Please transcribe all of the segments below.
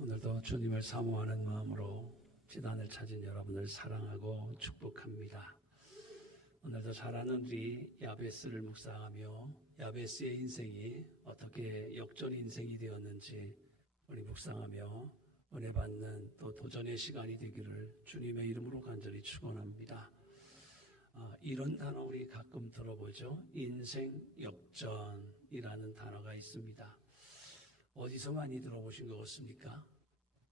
오늘도 주님을 사모하는 마음으로 지단을 찾은 여러분을 사랑하고 축복합니다. 오늘도 잘 아는 우리 야베스를 묵상하며 야베스의 인생이 어떻게 역전 인생이 되었는지 우리 묵상하며 은혜 받는 또 도전의 시간이 되기를 주님의 이름으로 간절히 축원합니다. 이런 단어 우리 가끔 들어보죠. 인생 역전이라는 단어가 있습니다. 어디서 많이 들어보신 것 같습니까?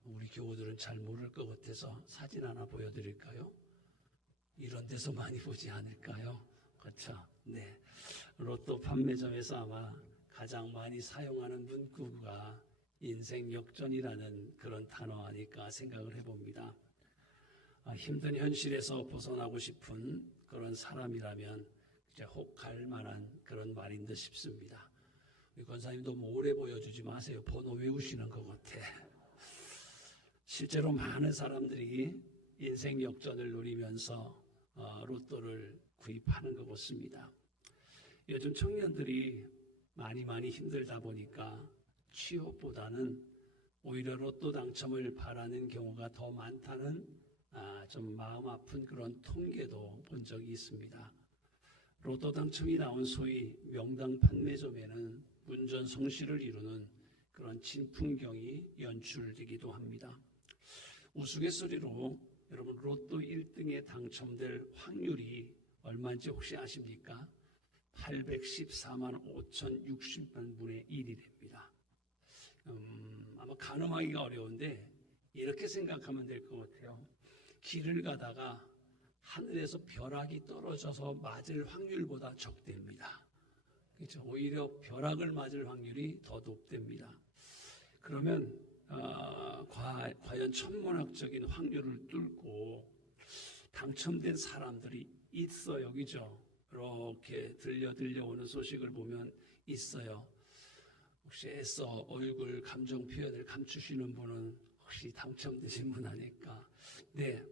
우리 교우들은 잘 모를 것 같아서 사진 하나 보여드릴까요? 이런 데서 많이 보지 않을까요? 그렇죠? 네. 로또 판매점에서 아마 가장 많이 사용하는 문구가 인생 역전이라는 그런 단어 아닐까 생각을 해봅니다. 힘든 현실에서 벗어나고 싶은 그런 사람이라면 이제 혹할 만한 그런 말인 듯 싶습니다. 우리 권사님도 뭐 오래 보여주지 마세요. 번호 외우시는 것 같아. 실제로 많은 사람들이 인생 역전을 누리면서 로또를 구입하는 것 같습니다. 요즘 청년들이 많이 힘들다 보니까 취업보다는 오히려 로또 당첨을 바라는 경우가 더 많다는 좀 마음 아픈 그런 통계도 본 적이 있습니다. 로또 당첨이 나온 소위 명당 판매점에는 문전성시를 이루는 그런 진풍경이 연출되기도 합니다. 우스갯소리로 여러분 로또 1등에 당첨될 확률이 얼마인지 혹시 아십니까? 814만 5,060만 분의 1이 됩니다. 아마 가늠하기가 어려운데 이렇게 생각하면 될 것 같아요. 길을 가다가 하늘에서 벼락이 떨어져서 맞을 확률보다 적답니다. 그렇죠? 오히려 벼락을 맞을 확률이 더 높답니다. 그러면 과연 천문학적인 확률을 뚫고 당첨된 사람들이 있어요. 그죠? 이렇게 들려오는 소식을 보면 있어요. 혹시 애써 얼굴 감정 표현을 감추시는 분은 혹시 당첨되신 분 아닐까? 네.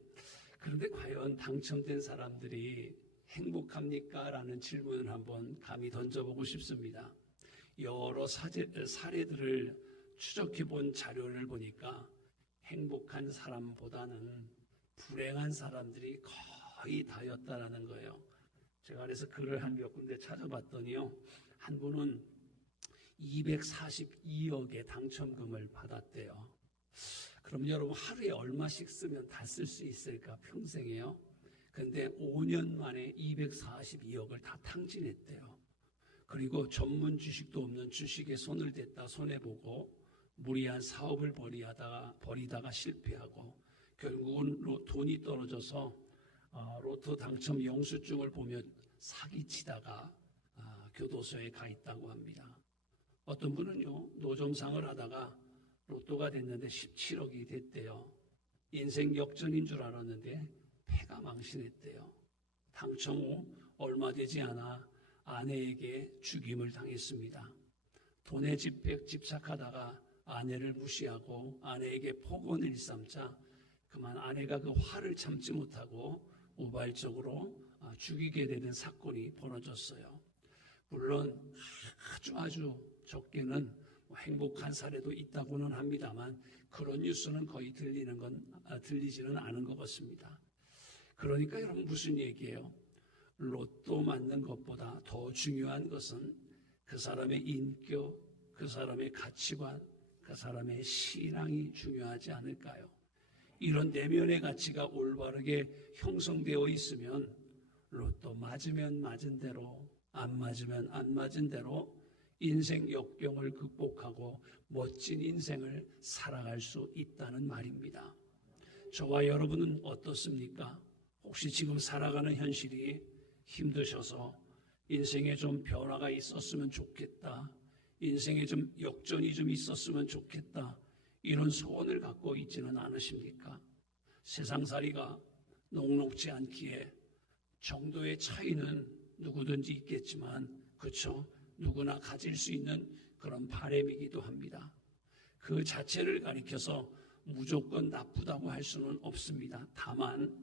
그런데 과연 당첨된 사람들이 행복합니까? 라는 질문을 한번 감히 던져보고 싶습니다. 여러 사례들을 추적해본 자료를 보니까 행복한 사람보다는 불행한 사람들이 거의 다였다라는 거예요. 제가 그래서 글을 한 몇 군데 찾아봤더니요. 한 분은 242억의 당첨금을 받았대요. 그럼 여러분 하루에 얼마씩 쓰면 다 쓸 수 있을까? 평생에요. 근데 5년 만에 242억을 다 탕진했대요. 그리고 전문 주식도 없는 주식에 손을 댔다 손해보고 무리한 사업을 벌이다가 실패하고 결국은 돈이 떨어져서 로또 당첨 영수증을 보며 사기치다가 교도소에 가 있다고 합니다. 어떤 분은요, 노점상을 하다가 로또가 됐는데 17억이 됐대요. 인생 역전인 줄 알았는데 패가 망신했대요. 당첨 후 얼마 되지 않아 아내에게 죽임을 당했습니다. 돈에 집착하다가 아내를 무시하고 아내에게 폭언을 일삼자 그만 아내가 그 화를 참지 못하고 우발적으로 죽이게 되는 사건이 벌어졌어요. 물론 아주 적게는 행복한 사례도 있다고는 합니다만 그런 뉴스는 거의 들리지는 않은 것 같습니다. 그러니까 여러분 무슨 얘기예요? 로또 맞는 것보다 더 중요한 것은 그 사람의 인격, 그 사람의 가치관, 그 사람의 신앙이 중요하지 않을까요? 이런 내면의 가치가 올바르게 형성되어 있으면 로또 맞으면 맞은 대로, 안 맞으면 안 맞은 대로 인생 역경을 극복하고 멋진 인생을 살아갈 수 있다는 말입니다. 저와 여러분은 어떻습니까? 혹시 지금 살아가는 현실이 힘드셔서 인생에 좀 변화가 있었으면 좋겠다. 인생에 좀 역전이 좀 있었으면 좋겠다. 이런 소원을 갖고 있지는 않으십니까? 세상살이가 녹록지 않기에 정도의 차이는 누구든지 있겠지만 그렇죠? 누구나 가질 수 있는 그런 바람이기도 합니다. 그 자체를 가리켜서 무조건 나쁘다고 할 수는 없습니다. 다만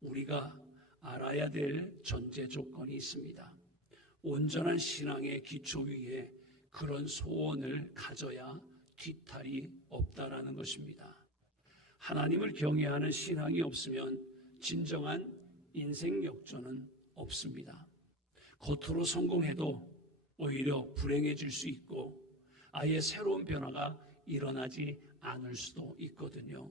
우리가 알아야 될 전제 조건이 있습니다. 온전한 신앙의 기초 위에 그런 소원을 가져야 뒤탈이 없다라는 것입니다. 하나님을 경외하는 신앙이 없으면 진정한 인생 역전은 없습니다. 겉으로 성공해도 오히려 불행해질 수 있고 아예 새로운 변화가 일어나지 않을 수도 있거든요.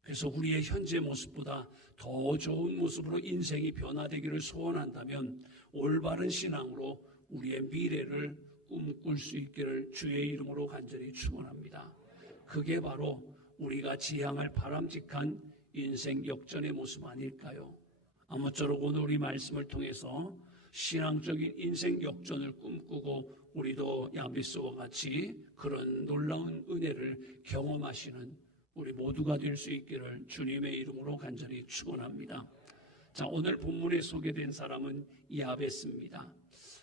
그래서 우리의 현재 모습보다 더 좋은 모습으로 인생이 변화되기를 소원한다면 올바른 신앙으로 우리의 미래를 꿈꿀 수 있기를 주의 이름으로 간절히 축원합니다. 그게 바로 우리가 지향할 바람직한 인생 역전의 모습 아닐까요? 아무쪼록 오늘 우리 말씀을 통해서 신앙적인 인생 역전을 꿈꾸고 우리도 야베스와 같이 그런 놀라운 은혜를 경험하시는 우리 모두가 될 수 있기를 주님의 이름으로 간절히 축원합니다. 자, 오늘 본문에 소개된 사람은 야베스입니다.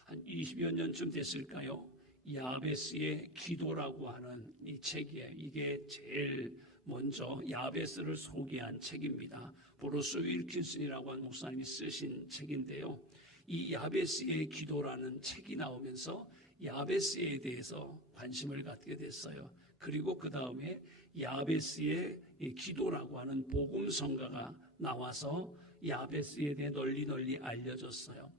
한 20여 년쯤 됐을까요? 야베스의 기도라고 하는 이 책이에요. 이게 제일 먼저 야베스를 소개한 책입니다. 브루스 윌킨슨이라고 하는 목사님이 쓰신 책인데요. 이 야베스의 기도라는 책이 나오면서 야베스에 대해서 관심을 갖게 됐어요. 그리고 그 다음에 야베스의 기도라고 하는 복음성가가 나와서 야베스에 대해 널리 알려졌어요.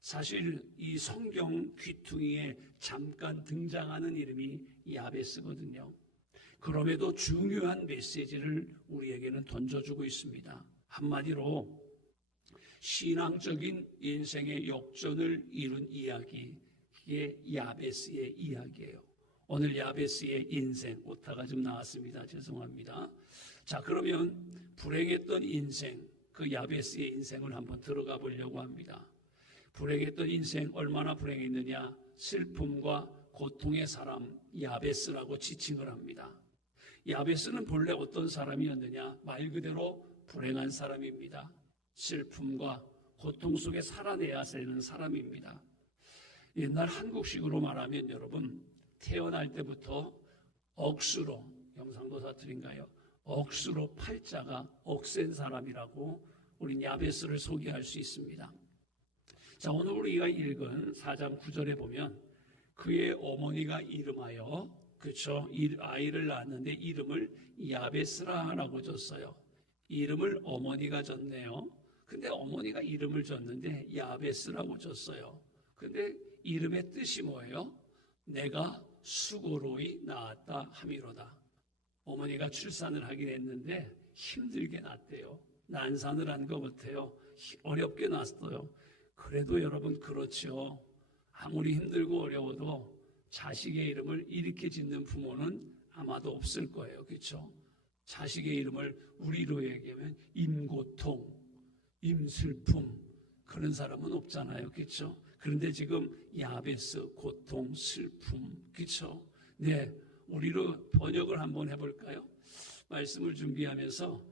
사실 이 성경 귀퉁이에 잠깐 등장하는 이름이 야베스거든요. 그럼에도 중요한 메시지를 우리에게는 던져주고 있습니다. 한마디로 신앙적인 인생의 역전을 이룬 이야기, 이게 야베스의 이야기예요. 오늘 야베스의 인생, 오타가 좀 나왔습니다. 죄송합니다. 자, 그러면 불행했던 인생, 그 야베스의 인생을 한번 들어가 보려고 합니다. 불행했던 인생, 얼마나 불행했느냐? 슬픔과 고통의 사람 야베스라고 지칭을 합니다. 야베스는 본래 어떤 사람이었느냐? 말 그대로 불행한 사람입니다. 슬픔과 고통 속에 살아내야 되는 사람입니다. 옛날 한국식으로 말하면 여러분, 태어날 때부터 억수로, 경상도 사투리인가요? 억수로 팔자가 억센 사람이라고 우린 야베스를 소개할 수 있습니다. 자, 오늘 우리가 읽은 4장 9절에 보면 그의 어머니가 이름하여, 그렇죠, 아이를 낳았는데 이름을 야베스라라고 줬어요. 이름을 어머니가 줬네요. 근데 어머니가 이름을 줬는데 야베스라고 줬어요. 근데 이름의 뜻이 뭐예요? 내가 수고로이 낳았다 함이로다. 어머니가 출산을 하긴 했는데 힘들게 낳았대요. 난산을 한 것 같아요. 어렵게 낳았어요. 그래도 여러분 그렇죠. 아무리 힘들고 어려워도 자식의 이름을 이렇게 짓는 부모는 아마도 없을 거예요. 그렇죠? 자식의 이름을 우리로 얘기하면 임고통, 임슬픔, 그런 사람은 없잖아요. 그렇죠? 그런데 지금 야베스, 고통, 슬픔, 그렇죠? 네, 우리로 번역을 한번 해볼까요? 말씀을 준비하면서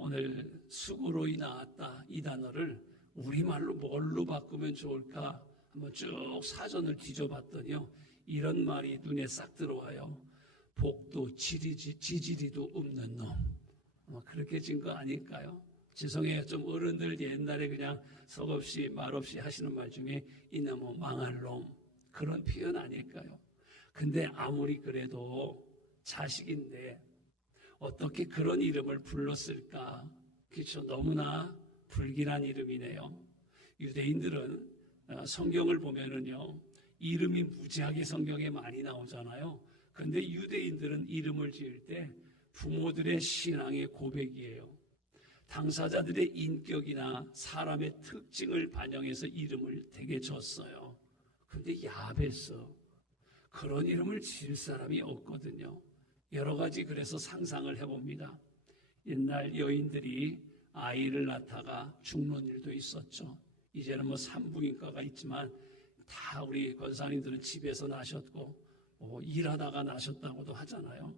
오늘 수고로이 나왔다 이 단어를 우리말로 뭘로 바꾸면 좋을까 한번 쭉 사전을 뒤져봤더니요, 이런 말이 눈에 싹 들어와요. 복도 지지리도 없는 놈. 그렇게 진 거 아닐까요? 죄송해요. 좀 어른들 옛날에 그냥 석없이 말없이 하시는 말 중에 이놈의 망할 놈, 그런 표현 아닐까요? 근데 아무리 그래도 자식인데 어떻게 그런 이름을 불렀을까? 그렇죠? 너무나 불길한 이름이네요. 유대인들은 성경을 보면은요, 이름이 무지하게 성경에 많이 나오잖아요. 근데 유대인들은 이름을 지을 때 부모들의 신앙의 고백이에요. 당사자들의 인격이나 사람의 특징을 반영해서 이름을 되게 줬어요. 근데 야베스, 그런 이름을 지을 사람이 없거든요. 여러 가지 그래서 상상을 해봅니다. 옛날 여인들이 아이를 낳다가 죽는 일도 있었죠. 이제는 뭐 산부인과가 있지만 다 우리 권사님들은 집에서 나셨고 일하다가 나셨다고도 하잖아요.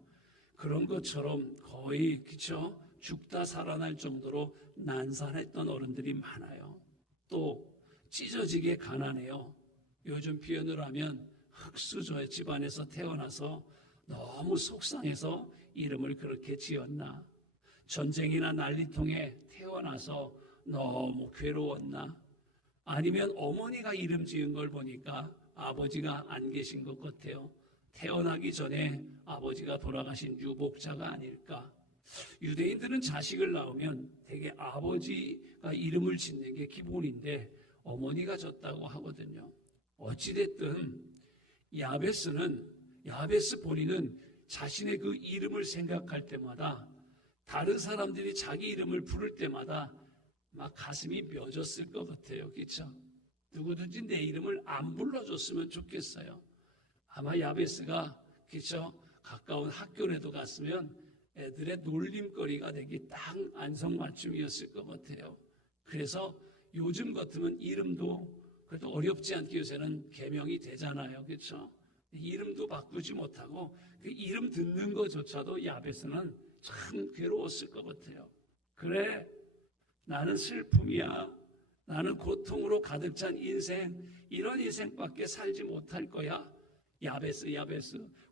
그런 것처럼 거의 그쵸? 죽다 살아날 정도로 난산했던 어른들이 많아요. 또 찢어지게 가난해요. 요즘 표현을 하면 흙수저 집안에서 태어나서 너무 속상해서 이름을 그렇게 지었나? 전쟁이나 난리통에 태어나서 너무 괴로웠나? 아니면 어머니가 이름 지은 걸 보니까 아버지가 안 계신 것 같아요. 태어나기 전에 아버지가 돌아가신 유복자가 아닐까. 유대인들은 자식을 낳으면 대개 아버지가 이름을 짓는 게 기본인데 어머니가 졌다고 하거든요. 어찌됐든 야베스 본인은 자신의 그 이름을 생각할 때마다, 다른 사람들이 자기 이름을 부를 때마다 막 가슴이 맺었을 것 같아요. 그렇죠? 누구든지 내 이름을 안 불러줬으면 좋겠어요. 아마 야베스가, 그렇죠, 가까운 학교라도 갔으면 애들의 놀림거리가 되기 딱 안성맞춤이었을 것 같아요. 그래서 요즘 같으면 이름도 그래도 어렵지 않게 요새는 개명이 되잖아요. 그렇죠? 이름도 바꾸지 못하고 그 이름 듣는 것조차도 야베스는 참 괴로웠을 것 같아요. 그래, 나는 슬픔이야, 나는 고통으로 가득 찬 인생, 이런 인생밖에 살지 못할 거야. 야베스,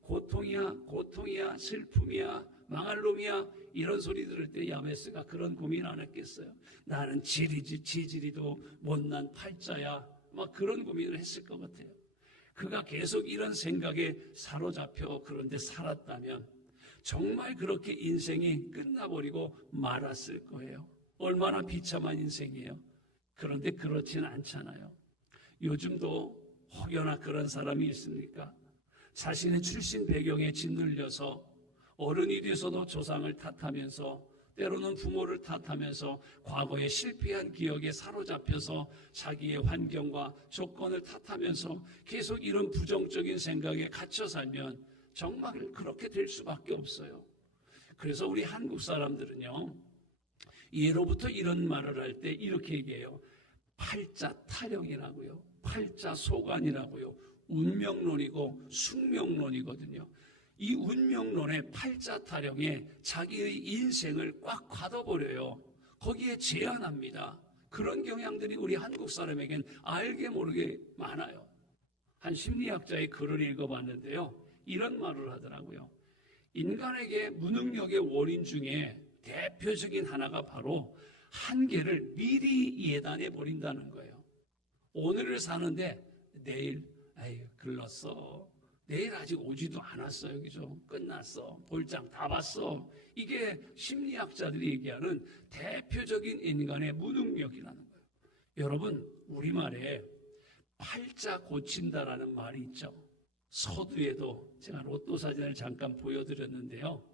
고통이야, 슬픔이야, 망할 놈이야, 이런 소리 들을 때 야베스가 그런 고민 안 했겠어요? 나는 지지리도 못난 팔자야, 막 그런 고민을 했을 것 같아요. 그가 계속 이런 생각에 사로잡혀 그런데 살았다면 정말 그렇게 인생이 끝나버리고 말았을 거예요. 얼마나 비참한 인생이에요. 그런데 그렇지는 않잖아요. 요즘도 혹여나 그런 사람이 있습니까? 자신의 출신 배경에 짓눌려서 어른이 돼서도 조상을 탓하면서, 때로는 부모를 탓하면서, 과거에 실패한 기억에 사로잡혀서 자기의 환경과 조건을 탓하면서 계속 이런 부정적인 생각에 갇혀 살면 정말 그렇게 될 수밖에 없어요. 그래서 우리 한국 사람들은요, 예로부터 이런 말을 할 때 이렇게 얘기해요. 팔자 타령이라고요. 팔자 소관이라고요. 운명론이고 숙명론이거든요. 이 운명론의 팔자 타령에 자기의 인생을 꽉 가둬버려요. 거기에 제한합니다. 그런 경향들이 우리 한국 사람에겐 알게 모르게 많아요. 한 심리학자의 글을 읽어봤는데요, 이런 말을 하더라고요. 인간에게 무능력의 원인 중에 대표적인 하나가 바로 한계를 미리 예단해 버린다는 거예요. 오늘을 사는데 내일 글렀어, 내일 아직 오지도 않았어요. 그죠? 끝났어. 볼장 다 봤어. 이게 심리학자들이 얘기하는 대표적인 인간의 무능력이라는 거예요. 여러분, 우리말에 팔자 고친다라는 말이 있죠. 서두에도 제가 로또 사진을 잠깐 보여드렸는데요.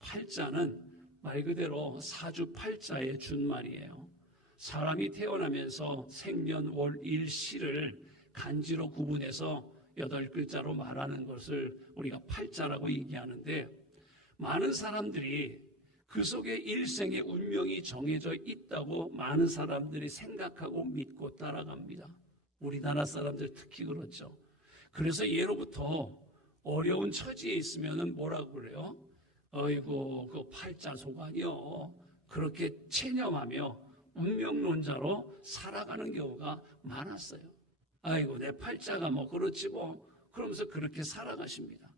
팔자는 말 그대로 사주팔자의 준말이에요. 사람이 태어나면서 생년 월 일 시를 간지로 구분해서 8글자로 말하는 것을 우리가 팔자라고 얘기하는데, 많은 사람들이 그 속에 일생의 운명이 정해져 있다고 많은 사람들이 생각하고 믿고 따라갑니다. 우리나라 사람들 특히 그렇죠. 그래서 예로부터 어려운 처지에 있으면 뭐라고 그래요? 어이구, 그 팔자 소관이요. 그렇게 체념하며 운명론자로 살아가는 경우가 많았어요. 아이고, 내 팔자가 뭐 그렇지 뭐, 그러면서 그렇게 살아가십니다.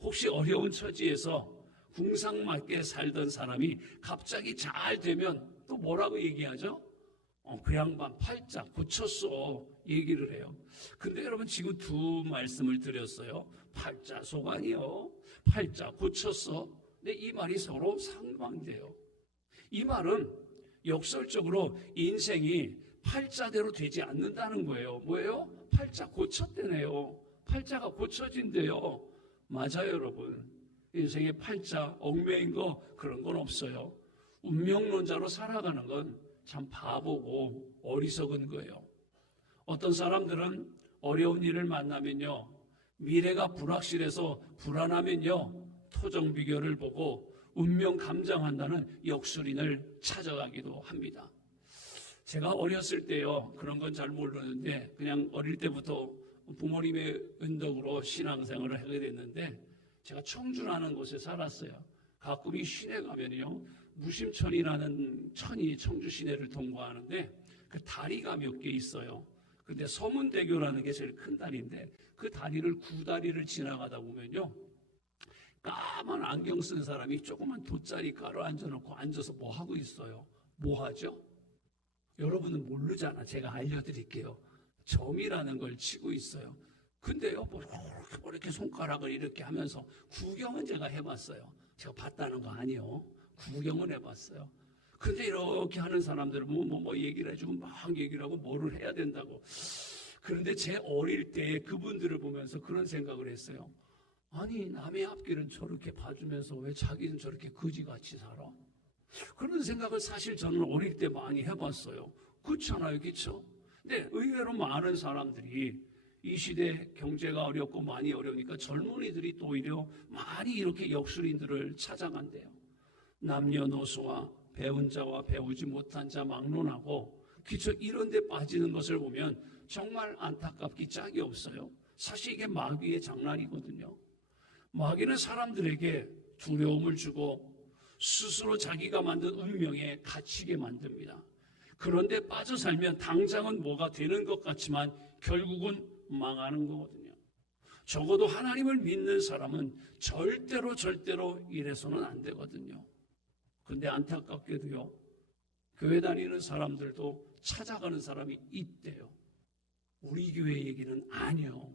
혹시 어려운 처지에서 궁상맞게 살던 사람이 갑자기 잘 되면 또 뭐라고 얘기하죠? 그 양반 팔자 고쳤어, 얘기를 해요. 근데 여러분, 지금 두 말씀을 드렸어요. 팔자 소관이요, 팔자 고쳤어. 근데 이 말이 서로 상반돼요. 이 말은 역설적으로 인생이 팔자대로 되지 않는다는 거예요. 뭐예요? 팔자 고쳤대네요. 팔자가 고쳐진대요. 맞아요, 여러분. 인생의 팔자 얽매인 거 그런 건 없어요. 운명론자로 살아가는 건 참 바보고 어리석은 거예요. 어떤 사람들은 어려운 일을 만나면요, 미래가 불확실해서 불안하면요, 토정 비결을 보고 운명 감정한다는 역술인을 찾아가기도 합니다. 제가 어렸을 때요, 그런 건 잘 모르는데 그냥 어릴 때부터 부모님의 은덕으로 신앙생활을 하게 됐는데, 제가 청주라는 곳에 살았어요. 가끔 이 시내 가면요, 무심천이라는 천이 청주 시내를 통과하는데 그 다리가 몇 개 있어요. 근데 서문대교라는 게 제일 큰 다리인데 그 다리를 구다리를 지나가다 보면요, 까만 안경 쓴 사람이 조그만 돗자리 가로 앉아놓고 앉아서 뭐 하고 있어요? 뭐 하죠? 여러분은 모르잖아. 제가 알려드릴게요. 점이라는 걸 치고 있어요. 근데요, 뭐 이렇게 손가락을 이렇게 하면서 구경은 제가 해봤어요. 제가 봤다는 거 아니요. 구경은 해봤어요. 근데 이렇게 하는 사람들은 뭐 얘기를 해주고 막 얘기를 하고 뭐를 해야 된다고. 그런데 제 어릴 때 그분들을 보면서 그런 생각을 했어요. 아니, 남의 앞길은 저렇게 봐주면서 왜 자기는 저렇게 거지같이 살아? 그런 생각을 사실 저는 어릴 때 많이 해봤어요. 그렇잖아요, 그렇죠? 근데 의외로 많은 사람들이 이 시대 경제가 어렵고 많이 어려우니까 젊은이들이 또 오히려 많이 이렇게 역술인들을 찾아간대요. 남녀노소와 배운 자와 배우지 못한 자 막론하고 그쵸, 이런 데 빠지는 것을 보면 정말 안타깝기 짝이 없어요. 사실 이게 마귀의 장난이거든요. 마귀는 사람들에게 두려움을 주고 스스로 자기가 만든 운명에 갇히게 만듭니다. 그런데 빠져 살면 당장은 뭐가 되는 것 같지만 결국은 망하는 거거든요. 적어도 하나님을 믿는 사람은 절대로 이래서는 안 되거든요. 근데 안타깝게도요, 교회 다니는 사람들도 찾아가는 사람이 있대요. 우리 교회 얘기는 아니요.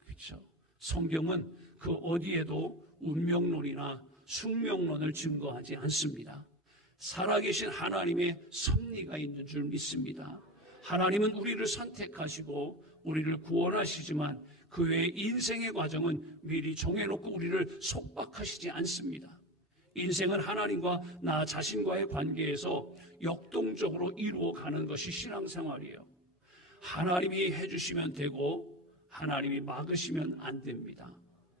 그렇죠? 성경은 그 어디에도 운명론이나 숙명론을 증거하지 않습니다. 살아계신 하나님의 섭리가 있는 줄 믿습니다. 하나님은 우리를 선택하시고 우리를 구원하시지만 그 외의 인생의 과정은 미리 정해놓고 우리를 속박하시지 않습니다. 인생은 하나님과 나 자신과의 관계에서 역동적으로 이루어가는 것이 신앙생활이에요. 하나님이 해주시면 되고 하나님이 막으시면 안 됩니다.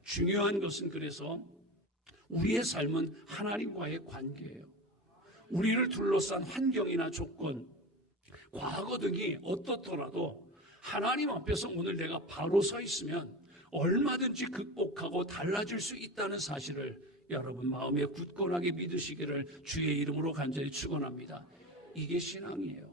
중요한 것은 그래서 우리의 삶은 하나님과의 관계예요. 우리를 둘러싼 환경이나 조건, 과거 등이 어떻더라도 하나님 앞에서 오늘 내가 바로 서 있으면 얼마든지 극복하고 달라질 수 있다는 사실을 여러분 마음에 굳건하게 믿으시기를 주의 이름으로 간절히 축원합니다. 이게 신앙이에요.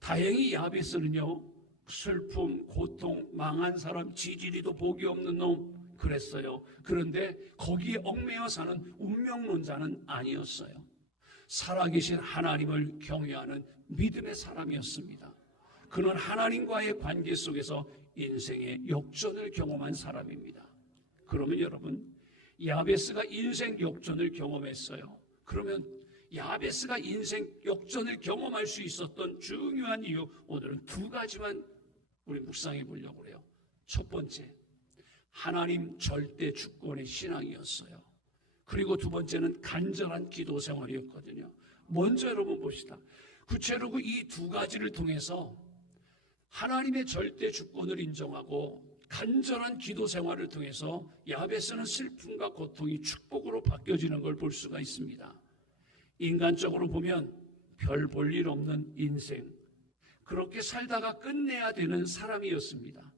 다행히 야베스는요, 슬픔, 고통, 망한 사람, 지지리도 복이 없는 놈 그랬어요. 그런데 거기에 얽매여 사는 운명론자는 아니었어요. 살아계신 하나님을 경외하는 믿음의 사람이었습니다. 그는 하나님과의 관계 속에서 인생의 역전을 경험한 사람입니다. 그러면 여러분, 야베스가 인생 역전을 경험했어요. 그러면 야베스가 인생 역전을 경험할 수 있었던 중요한 이유, 오늘은 두 가지만 우리 묵상해 보려고 해요. 첫 번째, 하나님 절대 주권의 신앙이었어요. 그리고 두 번째는 간절한 기도 생활이었거든요. 먼저 여러분 봅시다. 구체적으로 이 두 가지를 통해서 하나님의 절대 주권을 인정하고 간절한 기도 생활을 통해서 야베스는 슬픔과 고통이 축복으로 바뀌어지는 걸 볼 수가 있습니다. 인간적으로 보면 별 볼 일 없는 인생, 그렇게 살다가 끝내야 되는 사람이었습니다.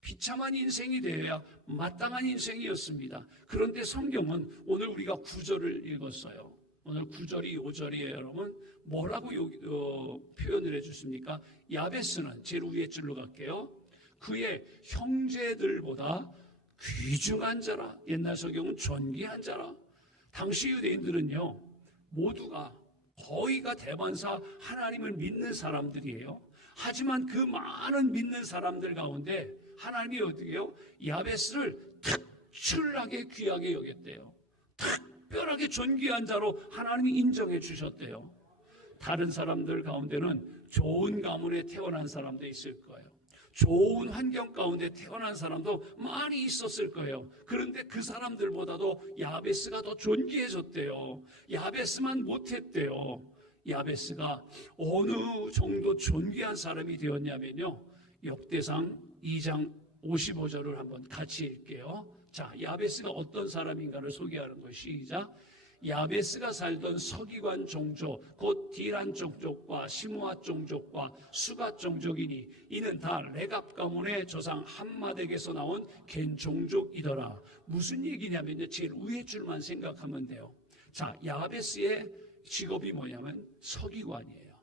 비참한 인생이 되어야 마땅한 인생이었습니다. 그런데 성경은 오늘 우리가 9절을 읽었어요. 오늘 9절이 5절이에요. 여러분 뭐라고 표현을 해주십니까? 야베스는 제일 위에 줄로 갈게요. 그의 형제들보다 귀중한 자라. 옛날 성경은 존귀한 자라. 당시 유대인들은요, 모두가 거의가 대반사 하나님을 믿는 사람들이에요. 하지만 그 많은 믿는 사람들 가운데 하나님이 어떻게 해요? 야베스를 특출나게 귀하게 여겼대요. 특별하게 존귀한 자로 하나님이 인정해 주셨대요. 다른 사람들 가운데는 좋은 가문에 태어난 사람도 있을 거예요. 좋은 환경 가운데 태어난 사람도 많이 있었을 거예요. 그런데 그 사람들보다도 야베스가 더 존귀해졌대요. 야베스만 못했대요. 야베스가 어느 정도 존귀한 사람이 되었냐면요, 역대상 2장 55절을 한번 같이 읽게요. 자, 야베스가 어떤 사람인가를 소개하는 거예요. 시작. 야베스가 살던 서기관 종족, 곧 디란 종족과 시므아 종족과 수가 종족이니 이는 다 레갑 가문의 조상 함마덱에서 나온 겐 종족이더라. 무슨 얘기냐면요, 제일 위에 줄만 생각하면 돼요. 자, 야베스의 직업이 뭐냐면 서기관이에요.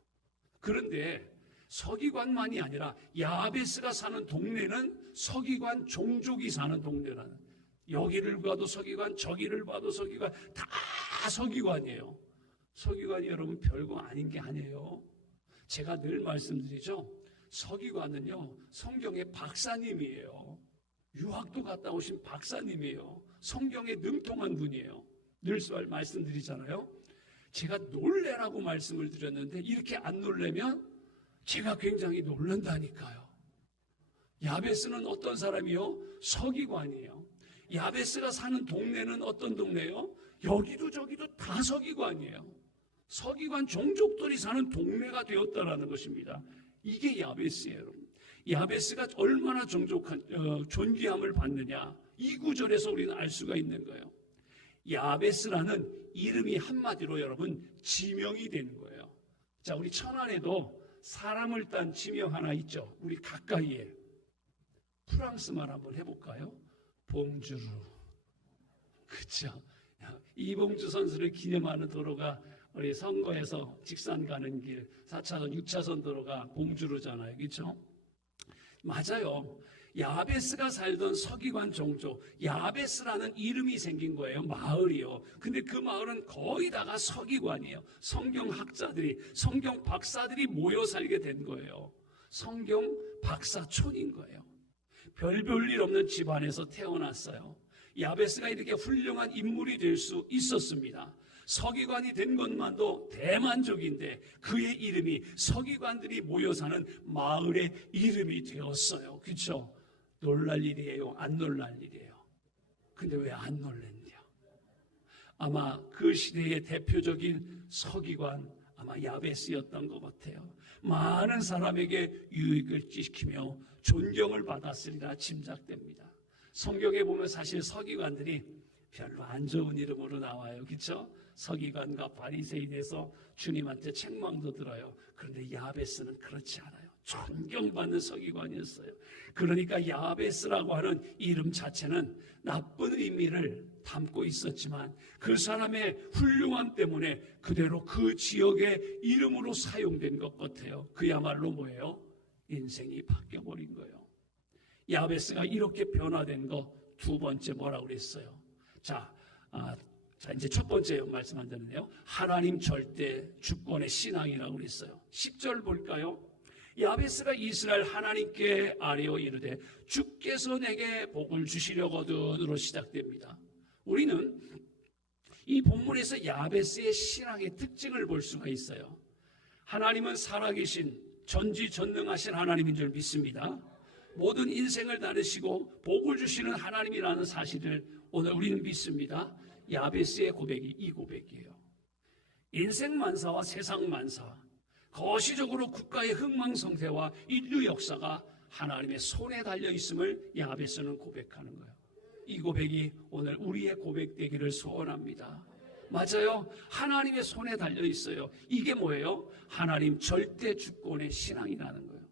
그런데 서기관만이 아니라 야베스가 사는 동네는 서기관 종족이 사는 동네라는, 여기를 봐도 서기관, 저기를 봐도 서기관, 다 서기관이에요. 서기관이 여러분 별거 아닌 게 아니에요. 제가 늘 말씀드리죠. 서기관은요, 성경의 박사님이에요. 유학도 갔다 오신 박사님이에요. 성경에 능통한 분이에요. 늘 말씀드리잖아요. 제가 놀래라고 말씀을 드렸는데 이렇게 안 놀래면 제가 굉장히 놀란다니까요. 야베스는 어떤 사람이요? 서기관이에요. 야베스가 사는 동네는 어떤 동네요? 여기도 저기도 다 서기관이에요. 서기관 종족들이 사는 동네가 되었다라는 것입니다. 이게 야베스예요, 여러분. 야베스가 얼마나 존귀함을 받느냐, 이 구절에서 우리는 알 수가 있는 거예요. 야베스라는 이름이 한마디로 여러분 지명이 되는 거예요. 자, 우리 천안에도 사람을 딴 지명 하나 있죠. 우리 가까이에. 프랑스말 한번 해볼까요? 봉주르. 그렇죠. 이봉주 선수를 기념하는 도로가 우리 선거에서 직산 가는 길 4차선, 6차선 도로가 봉주르잖아요. 그렇죠? 맞아요. 야베스가 살던 서기관 종족, 야베스라는 이름이 생긴 거예요. 마을이요. 근데 그 마을은 거의 다가 서기관이에요. 성경학자들이, 성경 박사들이 모여 살게 된 거예요. 성경 박사촌인 거예요. 별 볼 일 없는 집안에서 태어났어요. 야베스가 이렇게 훌륭한 인물이 될 수 있었습니다. 서기관이 된 것만도 대만족인데 그의 이름이 서기관들이 모여 사는 마을의 이름이 되었어요. 그렇죠? 놀랄 일이에요? 안 놀랄 일이에요? 근데 왜 안 놀랬냐? 아마 그 시대의 대표적인 서기관 아마 야베스였던 것 같아요. 많은 사람에게 유익을 지키며 존경을 받았으리라 짐작됩니다. 성경에 보면 사실 서기관들이 별로 안 좋은 이름으로 나와요. 그렇죠? 서기관과 바리새인에서 주님한테 책망도 들어요. 그런데 야베스는 그렇지 않아요. 존경받는 서기관이었어요. 그러니까 야베스라고 하는 이름 자체는 나쁜 의미를 담고 있었지만 그 사람의 훌륭함 때문에 그대로 그 지역의 이름으로 사용된 것 같아요. 그야말로 뭐예요? 인생이 바뀌어버린 거예요. 야베스가 이렇게 변화된 거 두 번째 뭐라고 그랬어요? 자, 이제 첫 번째 말씀 안 되는데요. 하나님 절대 주권의 신앙이라고 그랬어요. 10절 볼까요? 야베스가 이스라엘 하나님께 아뢰어 이르되 주께서 내게 복을 주시려거든으로 시작됩니다. 우리는 이 본문에서 야베스의 신앙의 특징을 볼 수가 있어요. 하나님은 살아계신 전지전능하신 하나님인 줄 믿습니다. 모든 인생을 다루시고 복을 주시는 하나님이라는 사실을 오늘 우리는 믿습니다. 야베스의 고백이 이 고백이에요. 인생 만사와 세상 만사, 거시적으로 국가의 흥망성쇠와 인류 역사가 하나님의 손에 달려있음을 야베스는 고백하는 거예요. 이 고백이 오늘 우리의 고백되기를 소원합니다. 맞아요. 하나님의 손에 달려있어요. 이게 뭐예요? 하나님 절대 주권의 신앙이라는 거예요.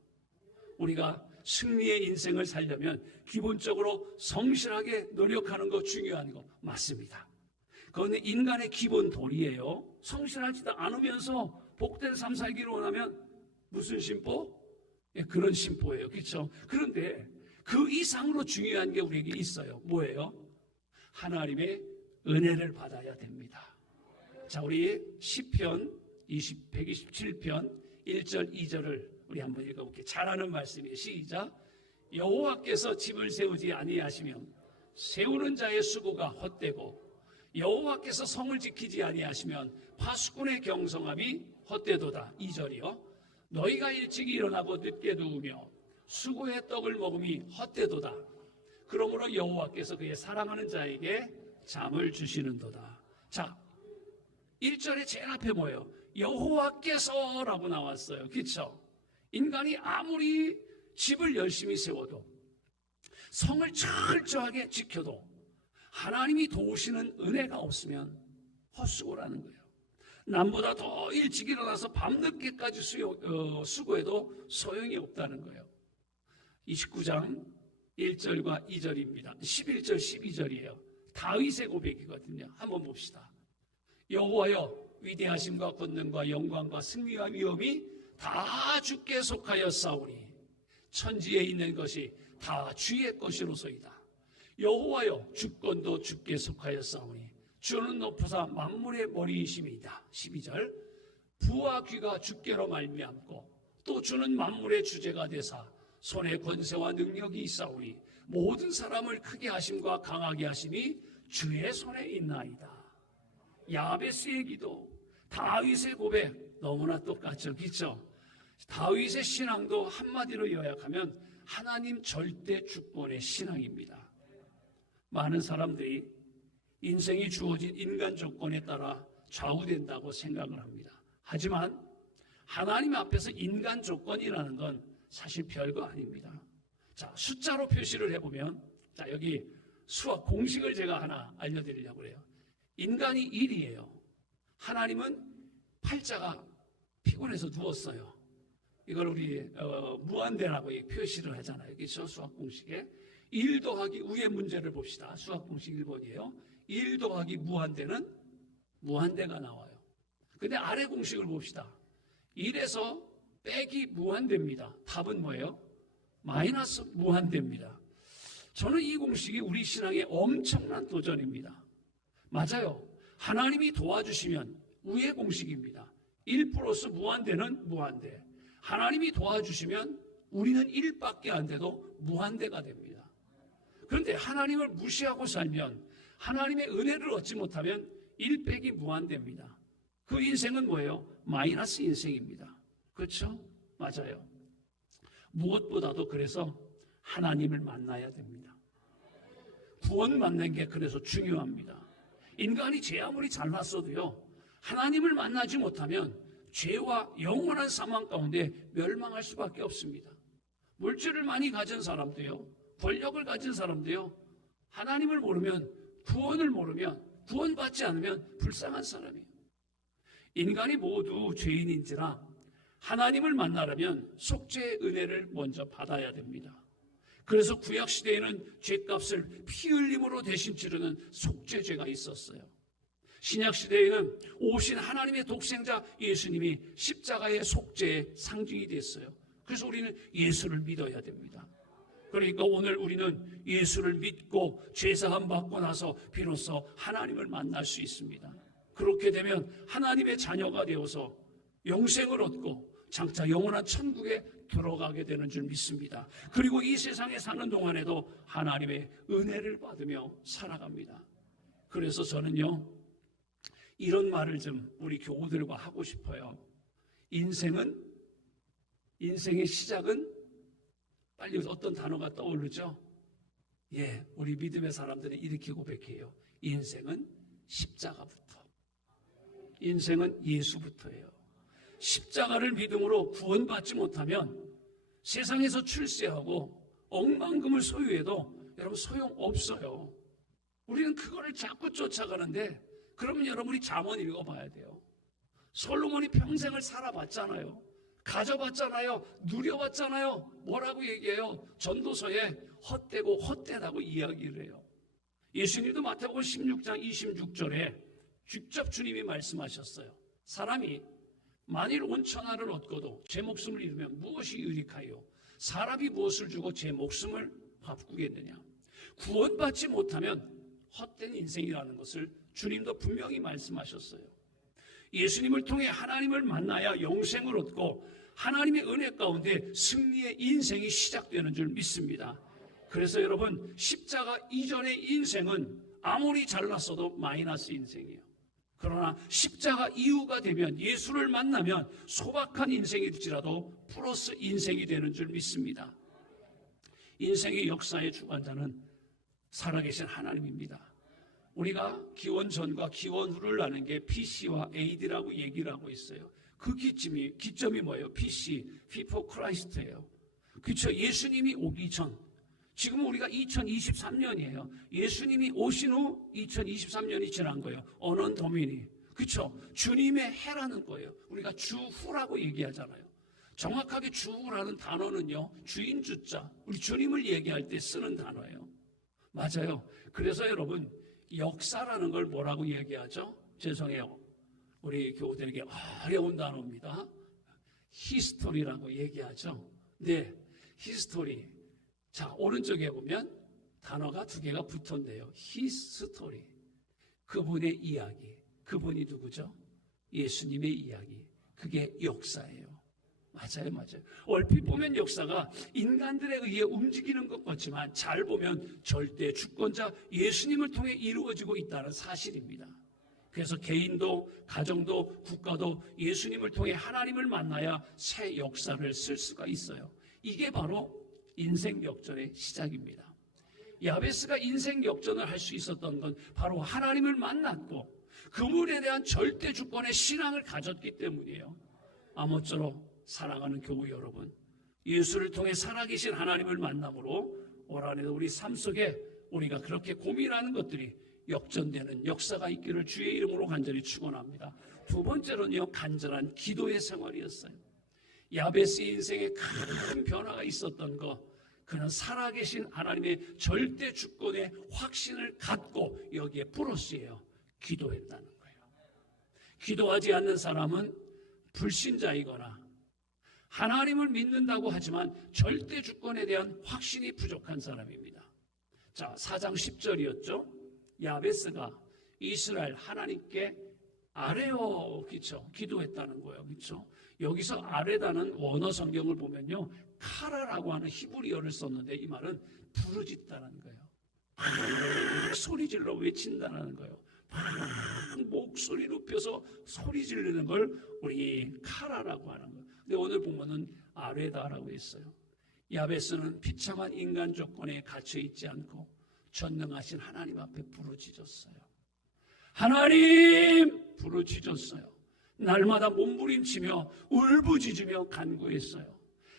우리가 승리의 인생을 살려면 기본적으로 성실하게 노력하는 거 중요한 거 맞습니다. 그런데 인간의 기본 도리예요. 성실하지도 않으면서 복된 삶 살기를 원하면 무슨 심보? 예, 그런 심보예요. 그렇죠? 그런데 그 이상으로 중요한 게 우리에게 있어요. 뭐예요? 하나님의 은혜를 받아야 됩니다. 자, 우리 시편 127편 1절 2절을 우리 한번 읽어볼게요. 잘하는 말씀이에요. 시작. 여호와께서 집을 세우지 아니하시면 세우는 자의 수고가 헛되고 여호와께서 성을 지키지 아니하시면 파수꾼의 경성함이 헛되도다. 2절이요. 너희가 일찍 일어나고 늦게 누우며 수고의 떡을 먹음이 헛되도다. 그러므로 여호와께서 그의 사랑하는 자에게 잠을 주시는도다. 자, 1절에 제일 앞에 뭐예요? 여호와께서라고 나왔어요. 그렇죠? 인간이 아무리 집을 열심히 세워도 성을 철저하게 지켜도 하나님이 도우시는 은혜가 없으면 헛수고라는 거예요. 남보다 더 일찍 일어나서 밤늦게까지 수고해도 소용이 없다는 거예요. 29장 1절과 2절입니다. 11절 12절이에요. 다윗의 고백이거든요. 한번 봅시다. 여호와여 위대하심과 권능과 영광과 승리와 위엄이 다 주께 속하여 싸우니 천지에 있는 것이 다 주의 것이로소이다. 여호와여 주권도 주께 속하여 싸우니 주는 높으사 만물의 머리이심이다. 12절 부와 귀가 주께로 말미암고 또 주는 만물의 주제가 되사 손에 권세와 능력이 있사오니 모든 사람을 크게 하심과 강하게 하심이 주의 손에 있나이다. 야베스의 기도, 다윗의 고백 너무나 똑같죠. 그렇죠? 다윗의 신앙도 한마디로 요약하면 하나님 절대 주권의 신앙입니다. 많은 사람들이 인생이 주어진 인간 조건에 따라 좌우된다고 생각을 합니다. 하지만 하나님 앞에서 인간 조건이라는 건 사실 별거 아닙니다. 자, 숫자로 표시를 해보면, 자, 여기 수학 공식을 제가 하나 알려드리려고 해요. 인간이 1이에요. 하나님은 팔자가 피곤해서 누웠어요. 이걸 우리 무한대라고 표시를 하잖아요. 그렇죠? 수학 공식에 1 더하기 위의 문제를 봅시다. 수학 공식 1번이에요. 1 더하기 무한대는 무한대가 나와요. 근데 아래 공식을 봅시다. 1에서 빼기 무한대입니다. 답은 뭐예요? 마이너스 무한대입니다. 저는 이 공식이 우리 신앙의 엄청난 도전입니다. 맞아요. 하나님이 도와주시면 우의 공식입니다. 1 플러스 무한대는 무한대. 하나님이 도와주시면 우리는 1밖에 안 돼도 무한대가 됩니다. 그런데 하나님을 무시하고 살면, 하나님의 은혜를 얻지 못하면 1 빼기 무한대입니다. 그 인생은 뭐예요? 마이너스 인생입니다. 그렇죠? 맞아요. 무엇보다도 그래서 하나님을 만나야 됩니다. 구원 만난 게 그래서 중요합니다. 인간이 죄 아무리 잘났어도요, 하나님을 만나지 못하면 죄와 영원한 사망 가운데 멸망할 수밖에 없습니다. 물질을 많이 가진 사람도요, 권력을 가진 사람도요, 하나님을 모르면, 구원을 모르면, 구원받지 않으면 불쌍한 사람이에요. 인간이 모두 죄인인지라 하나님을 만나려면 속죄의 은혜를 먼저 받아야 됩니다. 그래서 구약시대에는 죄값을 피 흘림으로 대신 치르는 속죄죄가 있었어요. 신약시대에는 오신 하나님의 독생자 예수님이 십자가의 속죄의 상징이 됐어요. 그래서 우리는 예수를 믿어야 됩니다. 그러니까 오늘 우리는 예수를 믿고 죄사함 받고 나서 비로소 하나님을 만날 수 있습니다. 그렇게 되면 하나님의 자녀가 되어서 영생을 얻고 장차 영원한 천국에 들어가게 되는 줄 믿습니다. 그리고 이 세상에 사는 동안에도 하나님의 은혜를 받으며 살아갑니다. 그래서 저는요, 이런 말을 좀 우리 교우들과 하고 싶어요. 인생의 시작은, 빨리 어떤 단어가 떠오르죠? 예, 우리 믿음의 사람들은 이렇게 고백해요. 인생은 십자가부터. 인생은 예수부터예요. 십자가를 믿음으로 구원받지 못하면 세상에서 출세하고 억만금을 소유해도 여러분 소용없어요. 우리는 그거를 자꾸 쫓아가는데, 그러면 여러분이 잠언 읽어봐야 돼요. 솔로몬이 평생을 살아봤잖아요. 가져봤잖아요. 누려봤잖아요. 뭐라고 얘기해요? 전도서에 헛되고 헛되다고 이야기를 해요. 예수님도 마태복음 16장 26절에 직접 주님이 말씀하셨어요. 사람이 만일 온 천하를 얻고도 제 목숨을 잃으면 무엇이 유익하요? 사람이 무엇을 주고 제 목숨을 바꾸겠느냐? 구원받지 못하면 헛된 인생이라는 것을 주님도 분명히 말씀하셨어요. 예수님을 통해 하나님을 만나야 영생을 얻고 하나님의 은혜 가운데 승리의 인생이 시작되는 줄 믿습니다. 그래서 여러분, 십자가 이전의 인생은 아무리 잘났어도 마이너스 인생이에요. 그러나 십자가 이후가 되면, 예수를 만나면 소박한 인생일지라도 플러스 인생이 되는 줄 믿습니다. 인생의 역사의 주관자는 살아계신 하나님입니다. 우리가 기원 전과 기원 후를 아는 게 BC와 AD라고 얘기를 하고 있어요. 그 기점이 뭐예요? BC, Before Christ예요. 그렇죠? 예수님이 오기 전. 지금 우리가 2023년이에요. 예수님이 오신 후 2023년이 지난 거예요. 어넌 도미니. 그렇죠? 주님의 해라는 거예요. 우리가 주후라고 얘기하잖아요. 정확하게 주후라는 단어는요, 주인 주자, 우리 주님을 얘기할 때 쓰는 단어예요. 맞아요. 그래서 여러분, 역사라는 걸 뭐라고 얘기하죠? 죄송해요. 우리 교우들에게 어려운 단어입니다. 히스토리라고 얘기하죠. 네, 히스토리. 자, 오른쪽에 보면 단어가 2개가 붙었네요. 히스토리. 그분의 이야기. 그분이 누구죠? 예수님의 이야기. 그게 역사예요. 맞아요. 얼핏 보면 역사가 인간들에 의해 움직이는 것 같지만 잘 보면 절대 주권자 예수님을 통해 이루어지고 있다는 사실입니다. 그래서 개인도 가정도 국가도 예수님을 통해 하나님을 만나야 새 역사를 쓸 수가 있어요. 이게 바로 인생 역전의 시작입니다. 야베스가 인생 역전을 할 수 있었던 건 바로 하나님을 만났고 그분에 대한 절대 주권의 신앙을 가졌기 때문이에요. 아무쪼록 사랑하는 교우 여러분, 예수를 통해 살아계신 하나님을 만남으로 올 한해도 우리 삶 속에 우리가 그렇게 고민하는 것들이 역전되는 역사가 있기를 주의 이름으로 간절히 축원합니다. 두 번째로는요, 간절한 기도의 생활이었어요. 야베스 인생에 큰 변화가 있었던 거, 그는 살아계신 하나님의 절대 주권의 확신을 갖고 여기에 플러스예요. 기도했다는 거예요. 기도하지 않는 사람은 불신자이거나 하나님을 믿는다고 하지만 절대 주권에 대한 확신이 부족한 사람입니다. 자, 4장 10절이었죠. 야베스가 이스라엘 하나님께 아뢰어 기도했다는 거예요. 그렇죠? 여기서 아뢰다는 원어 성경을 보면요, 카라라고 하는 히브리어를 썼는데 이 말은 부르짖다는 거예요. 소리 질러 외친다는 거예요. 목소리 높여서 소리 지르는 걸 우리 카라라고 하는 거예요. 근데 오늘 보면은 아뢰다라고 했어요. 야베스는 비참한 인간 조건에 갇혀 있지 않고 전능하신 하나님 앞에 부르짖었어요. 하나님! 부르짖었어요. 날마다 몸부림치며 울부짖으며 간구했어요.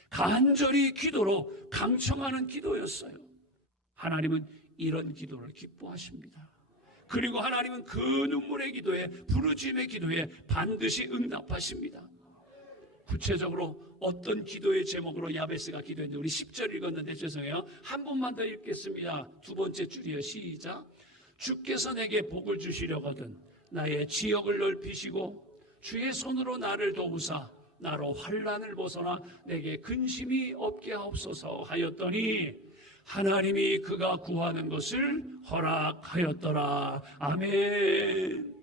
간절히 기도로 강청하는 기도였어요. 하나님은 이런 기도를 기뻐하십니다. 그리고 하나님은 그 눈물의 기도에, 부르짖음의 기도에 반드시 응답하십니다. 구체적으로 어떤 기도의 제목으로 야베스가 기도했는데 우리 10절 읽었는데 죄송해요. 한 번만 더 읽겠습니다. 두 번째 줄이요. 시작. 주께서 내게 복을 주시려거든 나의 지역을 넓히시고 주의 손으로 나를 도우사 나로 환난을 벗어나 내게 근심이 없게 하옵소서 하였더니 하나님이 그가 구하는 것을 허락하였더라. 아멘.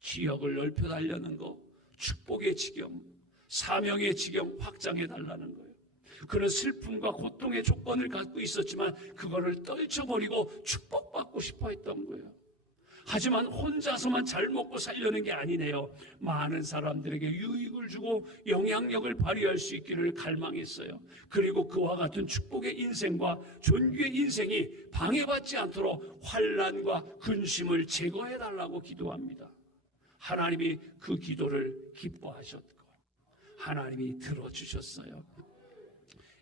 지역을 넓혀 달라는 거, 축복의 지경, 사명의 지경 확장해 달라는 거예요. 그런 슬픔과 고통의 조건을 갖고 있었지만 그거를 떨쳐버리고 축복받고 싶어 했던 거예요. 하지만 혼자서만 잘 먹고 살려는 게 아니네요. 많은 사람들에게 유익을 주고 영향력을 발휘할 수 있기를 갈망했어요. 그리고 그와 같은 축복의 인생과 존귀의 인생이 방해받지 않도록 환난과 근심을 제거해달라고 기도합니다. 하나님이 그 기도를 기뻐하셨고 하나님이 들어주셨어요.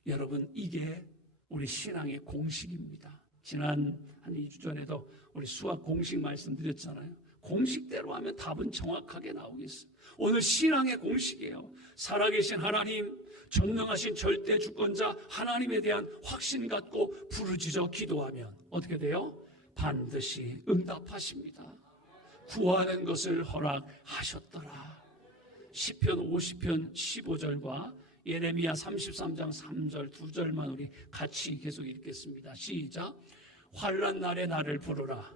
여러분, 이게 우리 신앙의 공식입니다. 지난 한 2주 전에도 우리 수학 공식 말씀드렸잖아요. 공식대로 하면 답은 정확하게 나오겠어요. 오늘 신앙의 공식이에요. 살아계신 하나님, 전능하신 절대 주권자 하나님에 대한 확신 갖고 부르짖어 기도하면 어떻게 돼요? 반드시 응답하십니다. 구하는 것을 허락하셨더라. 시편 50편 15절과 예레미야 33장 3절 두 절만 우리 같이 계속 읽겠습니다. 시작. 환난 날에 나를 부르라.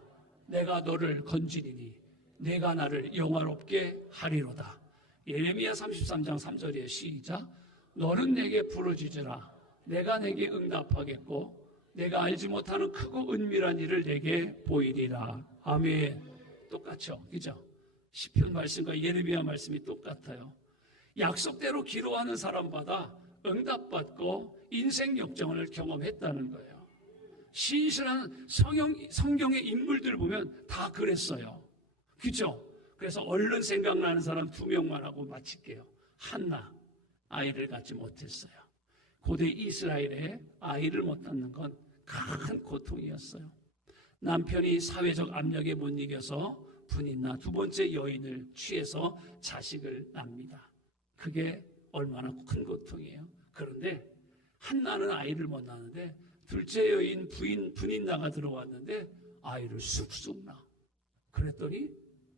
내가 너를 건지리니 내가 나를 영화롭게 하리로다. 예레미야 33장 3절에 시작. 너는 내게 부르짖으라. 내가 내게 응답하겠고 내가 알지 못하는 크고 은밀한 일을 내게 보이리라. 아멘. 똑같죠? 그죠? 시편 말씀과 예레미야 말씀이 똑같아요. 약속대로 기도하는 사람마다 응답받고 인생 역정을 경험했다는 거예요. 신실한 성경의 인물들 보면 다 그랬어요. 그죠? 그래서 얼른 생각나는 사람 2명만 하고 마칠게요. 한나, 아이를 갖지 못했어요. 고대 이스라엘에 아이를 못 낳는 건 큰 고통이었어요. 남편이 사회적 압력에 못 이겨서 분이나 두 번째 여인을 취해서 자식을 낳습니다. 그게 얼마나 큰 고통이에요. 그런데 한나는 아이를 못 낳는데 둘째 여인 분인나가 들어왔는데 아이를 쑥쑥 낳아. 그랬더니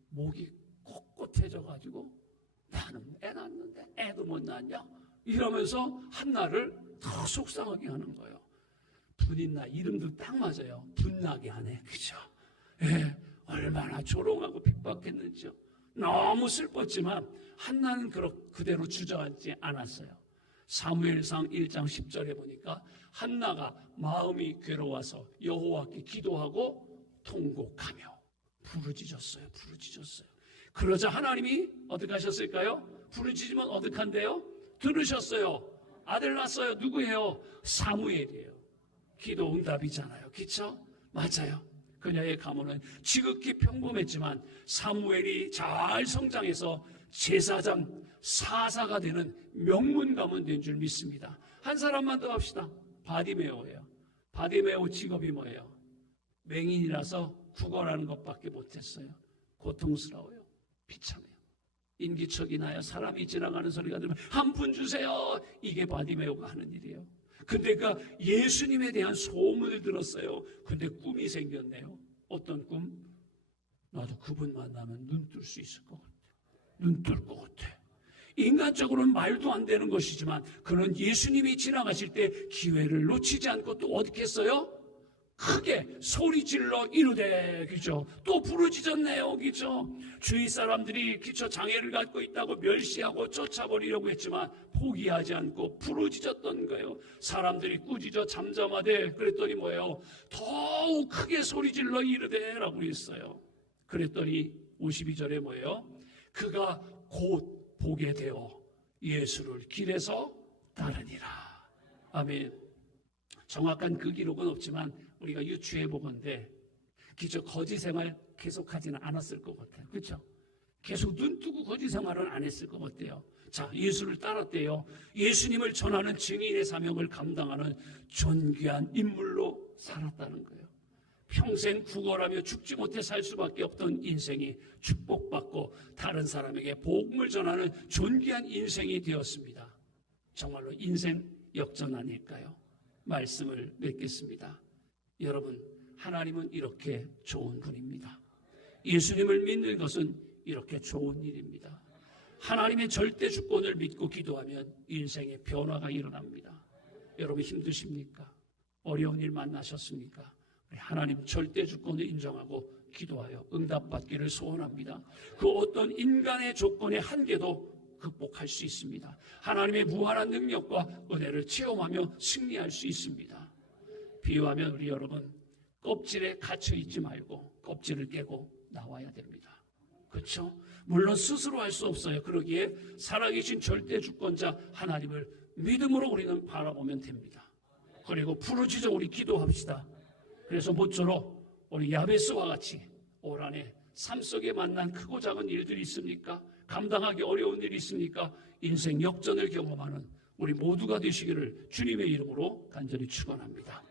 목이 꼿꼿해져가지고 나는 애 낳았는데 애도 못 낳았냐? 이러면서 한나를 더 속상하게 하는 거예요. 분인나 이름도 딱 맞아요. 분나게 하네. 그죠? 예, 얼마나 조롱하고 핍박했는지요. 너무 슬펐지만 한나는 그대로 주저앉지 않았어요. 사무엘상 1장 10절에 보니까 한나가 마음이 괴로워서 여호와께 기도하고 통곡하며 부르짖었어요. 그러자 하나님이 어떻게 하셨을까요? 부르짖으면 어떡한데요? 들으셨어요. 아들 낳았어요. 누구예요? 사무엘이에요. 기도 응답이잖아요. 그렇죠? 맞아요. 그녀의 가문은 지극히 평범했지만 사무엘이 잘 성장해서 제사장, 사사가 되는 명문 가문 된 줄 믿습니다. 한 사람만 더 합시다. 바디메오예요. 바디메오 직업이 뭐예요? 맹인이라서 구걸하는 것밖에 못했어요. 고통스러워요. 비참해요. 인기척이 나요. 사람이 지나가는 소리가 들으면 한 푼 주세요. 이게 바디메오가 하는 일이에요. 근데 그 예수님에 대한 소문을 들었어요. 근데 꿈이 생겼네요. 어떤 꿈? 나도 그분 만나면 눈 뜰 수 있을 것 같아. 눈 뜰 것 같아. 인간적으로는 말도 안 되는 것이지만 그는 예수님이 지나가실 때 기회를 놓치지 않고 또 어떻게 했어요? 크게 소리질러 이르되, 그죠? 또 부르짖었네요, 그죠? 주위 사람들이 그죠? 장애를 갖고 있다고 멸시하고 쫓아버리려고 했지만 포기하지 않고 부르짖었던 거예요. 사람들이 꾸짖어 잠잠하되 그랬더니 뭐예요? 더욱 크게 소리질러 이르되라고 했어요. 그랬더니 52절에 뭐예요? 그가 곧 보게 되어 예수를 길에서 따르니라. 아멘. 정확한 그 기록은 없지만 우리가 유추해 보건대 기저 거지 생활 계속하지는 않았을 것 같아요. 그렇죠? 계속 눈 뜨고 거지 생활은 안 했을 것 같아요. 자, 예수를 따랐대요. 예수님을 전하는 증인의 사명을 감당하는 존귀한 인물로 살았다는 거예요. 평생 구걸하며 죽지 못해 살 수밖에 없던 인생이 축복받고 다른 사람에게 복음을 전하는 존귀한 인생이 되었습니다. 정말로 인생 역전 아닐까요? 말씀을 맺겠습니다. 여러분, 하나님은 이렇게 좋은 분입니다. 예수님을 믿는 것은 이렇게 좋은 일입니다. 하나님의 절대 주권을 믿고 기도하면 인생의 변화가 일어납니다. 여러분 힘드십니까? 어려운 일 만나셨습니까? 하나님 절대 주권을 인정하고 기도하여 응답받기를 소원합니다. 그 어떤 인간의 조건의 한계도 극복할 수 있습니다. 하나님의 무한한 능력과 은혜를 체험하며 승리할 수 있습니다. 비유하면 우리 여러분 껍질에 갇혀 있지 말고 껍질을 깨고 나와야 됩니다. 그렇죠? 물론 스스로 할 수 없어요. 그러기에 살아계신 절대 주권자 하나님을 믿음으로 우리는 바라보면 됩니다. 그리고 부르짖어 우리 기도합시다. 그래서 모쪼록 우리 야베스와 같이 올 한해 삶 속에 만난 크고 작은 일들이 있습니까? 감당하기 어려운 일이 있습니까? 인생 역전을 경험하는 우리 모두가 되시기를 주님의 이름으로 간절히 축원합니다.